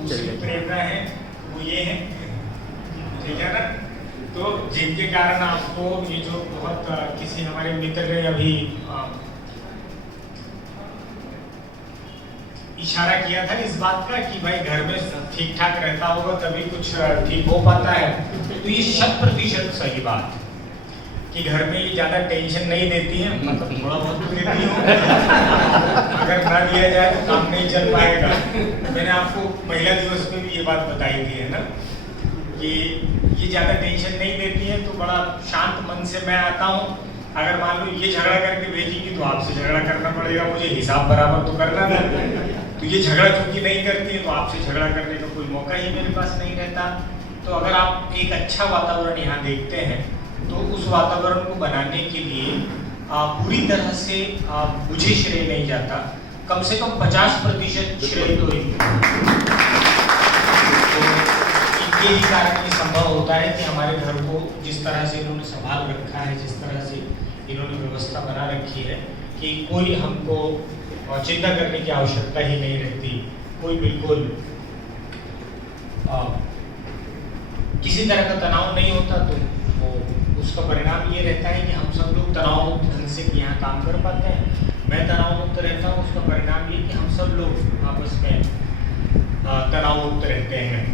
दूसरी प्रेरणा है वो ये है, ठीक है ना, तो जिनके कारण आपको ये जो बहुत किसी हमारे मित्र ने अभी इशारा किया था इस बात का कि भाई घर में ठीक ठाक रहता होगा तभी कुछ ठीक हो पाता है, तो ये 100% सही बात कि घर में ये ज्यादा टेंशन नहीं देती है, मतलब थोड़ा बहुत तो देती हो अगर ना दिया जाए तो काम नहीं चल पाएगा। मैंने आपको महिला दिवस में भी ये बात बताई थी, है ना, कि ये ज्यादा टेंशन नहीं देती है, तो बड़ा शांत मन से मैं आता हूँ। अगर मान लो ये झगड़ा करके भेजेगी तो आपसे झगड़ा करना पड़ेगा, मुझे हिसाब बराबर तो करना था, तो ये झगड़ा चूंकि नहीं करती है तो आपसे झगड़ा करने का कोई मौका ही मेरे पास नहीं रहता। तो अगर आप एक अच्छा वातावरण यहाँ देखते हैं तो उस वातावरण को बनाने के लिए पूरी तरह से मुझे श्रेय नहीं जाता, कम से कम 50% श्रेय तो इनके ही कारण ये संभव होता है कि हमारे घर को जिस तरह से इन्होंने संभाल रखा है, जिस तरह से इन्होंने व्यवस्था बना रखी है कि कोई हमको चिंता करने की आवश्यकता ही नहीं रहती, कोई बिल्कुल किसी तरह का तनाव नहीं होता। तो उसका परिणाम ये रहता है कि हम सब लोग तनाव मुक्त ढंग से यहाँ काम कर पाते हैं। मैं तनाव मुक्त रहता हूँ, उसका परिणाम ये कि हम सब लोग आपस में तनाव मुक्त रहते हैं।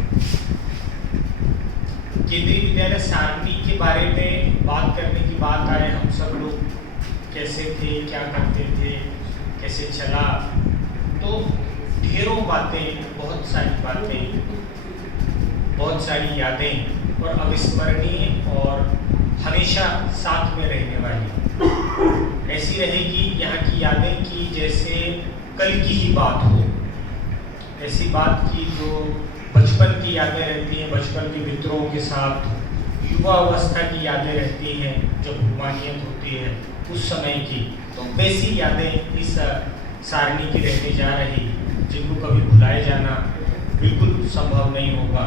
केंद्रीय विद्यालय सारणी के बारे में बात करने की बात आए, हम सब लोग कैसे थे, क्या करते थे, कैसे चला, तो ढेरों बातें, बहुत सारी बातें, बहुत सारी यादें और अविस्मरणीय और हमेशा साथ में रहने वाली ऐसी रहेगी यहाँ की यादें की जैसे कल की ही बात हो, ऐसी बात की जो बचपन की यादें रहती हैं, बचपन के मित्रों के साथ, युवा अवस्था की यादें रहती हैं जब रुमानियत होती है उस समय की, तो वैसी यादें इस सारणी की रहने जा रही, जिनको कभी भुलाए जाना बिल्कुल संभव नहीं होगा।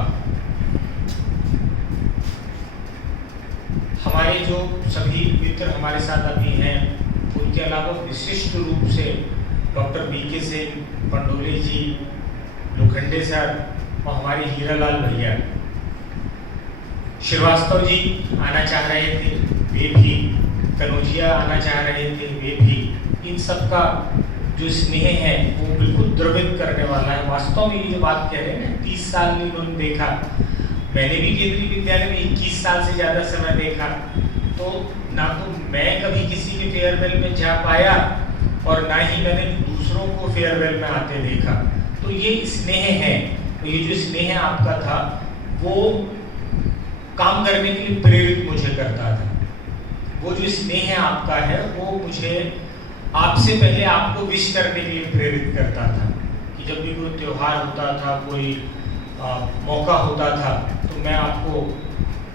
हमारे जो सभी मित्र हमारे साथ अभी हैं, उनके अलावा विशिष्ट रूप से डॉक्टर BK सिंह, पंडोले जी, लोखंडे सर और हमारे हीरालाल भैया, श्रीवास्तव जी आना चाह रहे थे, वे भी, कनौजिया आना चाह रहे थे, वे भी, इन सब का जो स्नेह है वो बिल्कुल द्रवित करने वाला है। वास्तव में ये बात कह रहे हैं ना, 30 साल में इन्होंने देखा, मैंने भी केंद्रीय विद्यालय में 21 साल से ज़्यादा समय देखा, तो ना तो मैं कभी किसी के फेयरवेल में जा पाया और ना ही मैंने दूसरों को फेयरवेल में आते देखा। तो ये स्नेह है, तो ये जो स्नेह आपका था वो काम करने के लिए प्रेरित मुझे करता था। वो जो स्नेह आपका है वो मुझे आपसे पहले आपको विश करने के लिए प्रेरित करता था कि जब भी कोई त्योहार होता था, कोई मौका होता था, तो मैं आपको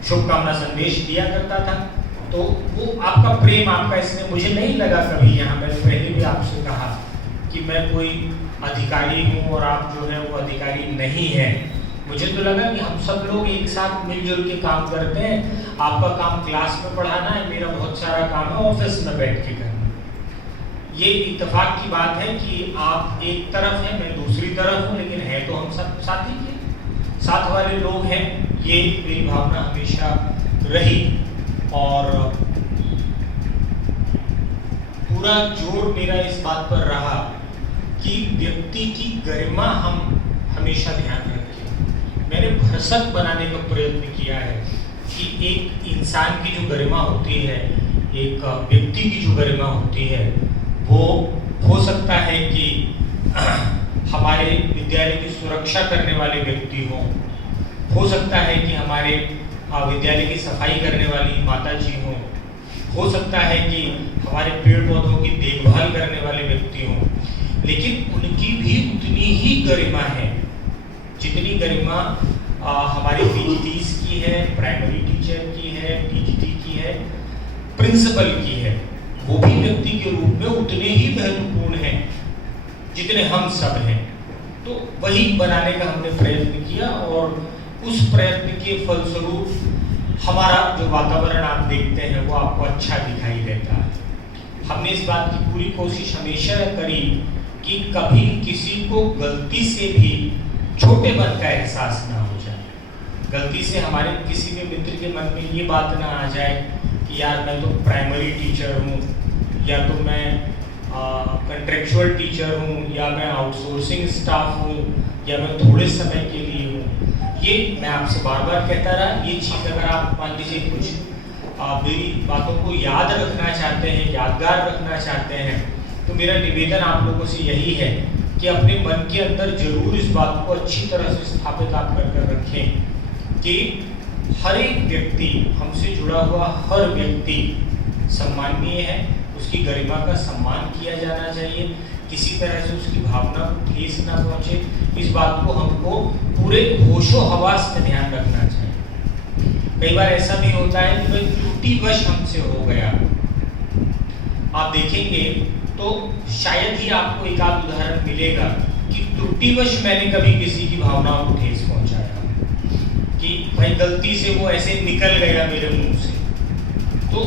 शुभकामना संदेश दिया करता था। तो वो आपका प्रेम, आपका इसमें मुझे नहीं लगा कभी, यहाँ मैंने पहले भी आपसे कहा कि मैं कोई अधिकारी हूँ और आप जो है वो अधिकारी नहीं है। मुझे तो लगा कि हम सब लोग एक साथ मिलजुल के काम करते हैं, आपका काम क्लास में पढ़ाना है, मेरा बहुत सारा काम है ऑफिस में बैठ के करना। ये इत्तेफाक की बात है कि आप एक तरफ हैं, मैं दूसरी तरफ हूँ, लेकिन है तो हम सब साथ ही के साथ वाले लोग हैं। ये मेरी भावना हमेशा रही और पूरा जोर मेरा इस बात पर रहा कि व्यक्ति की गरिमा हम हमेशा ध्यान रखें। मैंने भरसक बनाने का प्रयत्न किया है कि एक इंसान की जो गरिमा होती है, एक व्यक्ति की जो गरिमा होती है, वो हो सकता है कि हमारे विद्यालय की सुरक्षा करने वाले व्यक्ति हों, हो सकता है कि हमारे विद्यालय की सफाई करने वाली माता जी हों, हो सकता है कि हमारे पेड़ पौधों की देखभाल करने वाले व्यक्ति हों, लेकिन उनकी भी उतनी ही गरिमा है जितनी गरिमा हमारे PGTs की है, प्राइमरी टीचर की है, TGT की है, प्रिंसिपल की है। वो भी व्यक्ति के रूप में उतने ही महत्वपूर्ण हैं जितने हम सब हैं। तो वही बनाने का हमने प्रयत्न किया और उस प्रयत्न के फलस्वरूप हमारा जो वातावरण आप देखते हैं वो आपको अच्छा दिखाई देता है। हमने इस बात की पूरी कोशिश हमेशा करी कि कभी किसी को गलती से भी छोटेपन का एहसास ना हो जाए। गलती से हमारे किसी भी मित्र के मन में ये बात ना आ जाए कि यार मैं तो प्राइमरी टीचर हूँ, या तो मैं कंट्रेक्चुअल टीचर हूँ, या मैं आउटसोर्सिंग स्टाफ हूँ, या मैं थोड़े समय के लिए हूँ। ये मैं आपसे बार बार कहता रहा, ये चीज़ अगर आप मान लीजिए कुछ मेरी बातों को याद रखना चाहते हैं, यादगार रखना चाहते हैं, तो मेरा निवेदन आप लोगों से यही है कि अपने मन के अंदर जरूर इस बात को अच्छी तरह से स्थापित आप कर रखें कि हर एक व्यक्ति, हमसे जुड़ा हुआ हर व्यक्ति सम्माननीय है, उसकी गरिमा का सम्मान किया जाना चाहिए, किसी तरह से उसकी भावना को ठेस ना पहुंचे। इस बात को हमको पूरे होशो हवास में ध्यान रखना चाहिए। कई बार ऐसा भी होता है कि भाई त्रुटिवश हमसे हो गया, आप देखेंगे तो शायद ही आपको एक आध उदाहरण मिलेगा कि त्रुटिवश मैंने कभी किसी की भावनाओं को ठेस पहुंचाया, कि भाई गलती से वो ऐसे निकल गया मेरे मुंह से। तो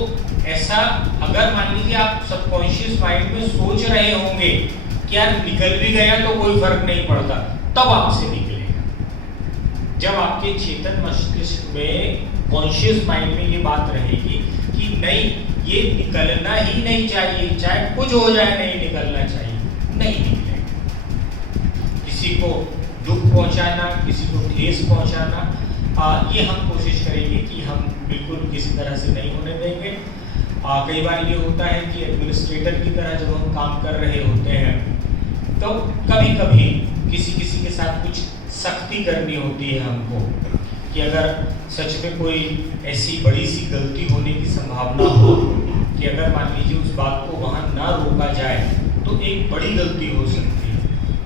ऐसा अगर मान लीजिए आप सबकॉन्शियस माइंड में सोच रहे होंगे कि यार निकल भी गया तो कोई फर्क नहीं पड़ता, तब आपसे निकलेगा। जब आपके चेतन मस्तिष्क में, कॉन्शियस माइंड में ये बात रहेगी कि नहीं, ये निकलना ही नहीं चाहिए, चाहे कुछ हो जाए नहीं निकलना चाहिए, नहीं निकलेगा। किसी को दुख पहुंचाना, किसी को ठेस पहुंचाना, ये हम कोशिश करेंगे कि हम बिल्कुल किसी तरह से नहीं होने देंगे। कई बार ये होता है कि एडमिनिस्ट्रेटर की तरह जब हम काम कर रहे होते हैं तो कभी कभी किसी किसी के साथ कुछ सख्ती करनी होती है हमको, कि अगर सच में कोई ऐसी बड़ी सी गलती होने की संभावना हो कि अगर मान लीजिए उस बात को वहाँ ना रोका जाए तो एक बड़ी गलती हो सकती है,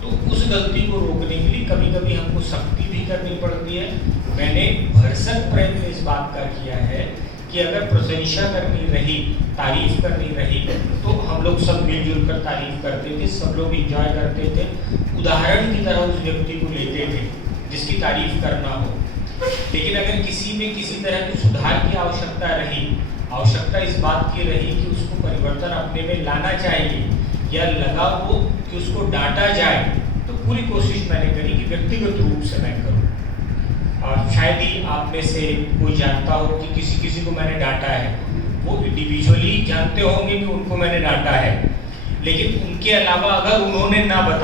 तो उस गलती को रोकने के लिए कभी कभी हमको सख्ती भी करनी पड़ती है। मैंने भरसक प्रयत्न इस बात का किया है कि अगर प्रशंसा करनी रही, तारीफ करनी रही, तो हम लोग सब मिलजुल कर तारीफ करते थे, सब लोग एंजॉय करते थे, उदाहरण की तरह उस व्यक्ति को लेते थे जिसकी तारीफ करना हो। लेकिन अगर किसी में किसी तरह की सुधार की आवश्यकता रही, आवश्यकता इस बात की रही कि उसको परिवर्तन अपने में लाना चाहिए, या लगा वो कि उसको डांटा जाए, तो पूरी कोशिश मैंने करी कि व्यक्तिगत रूप से मैं करूँ। और शायद ही आप में से कोई जानता हो कि किसी किसी को मैंने डांटा है, वो इंडिविजुअली जानते होंगे कि उनको मैंने डांटा है, लेकिन उनके अलावा अगर उन्होंने ना बताया